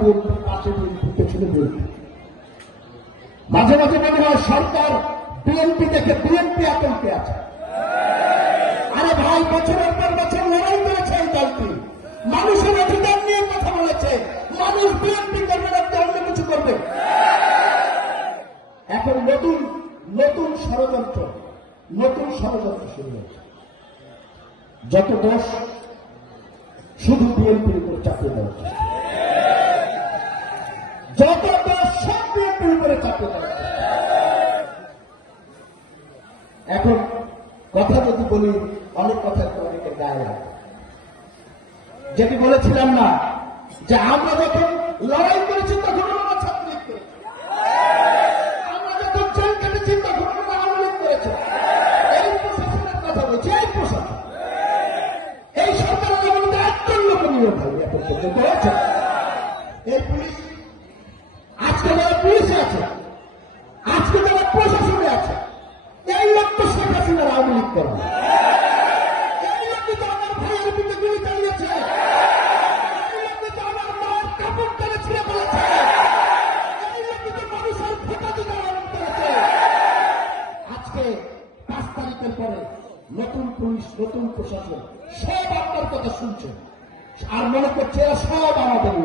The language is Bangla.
বিএনপি, পাশে বিএনপি, পেছনে বিএনপি। মাঝে মাঝে মনে হয় সরকার বিএনপি দেখে বিএনপি আতঙ্কে আছে। আরে ভাই, বছরের পর বছর লড়াই করেছে এই দলটি, মানুষের অধিকার নিয়ে কথা বলেছে, মানুষ বিএনপি করবে না, অন্য কিছু করবে। এখন নতুন ষড়যন্ত্র শুরু হয়েছে। যত দোষ শুধু বিএনপির উপর চাপিয়ে দেওয়া হচ্ছে, যত দোষ সব বিএনপির উপরে চাপিয়ে দেওয়া হচ্ছে। এখন কথা যদি বলি, অনেক কথা অনেকের গায়ে লাগে। যেটি বলেছিলাম না যে আমরা যখন লড়াই করেছি তখন আমরা ছাত্রলীগ করেছি, আমরা যখন জেল কেটেছি তখন আমরা আওয়ামী লীগ করেছি। এই প্রশাসনের কথা বলছি, এই প্রশাসন, এই সরকারের আমাদের একজন লোক নিয়োগ হবে এখন পর্যন্ত হয়েছে। এই পুলিশ, আজকে যারা পুলিশে আছে, আজকে যারা প্রশাসনে আছে, এই লোক তো শেখ হাসিনার আওয়ামী লীগ করে। এই লোকই তো আমার ভাইয়ের পিঠে গুলি চালিয়েছে, এই লোকই তো আমার মার কাপড় টেনে ছিঁড়ে ফেলেছে, এই লোকই তো মানুষের ভোটাধিকার হরণ করেছে। আজকে 5 তারিখের পরে নতুন পুলিশ, নতুন প্রশাসন সব আপনার কথা শুনছে আর মনে করছে এরা সব আমাদের লোক।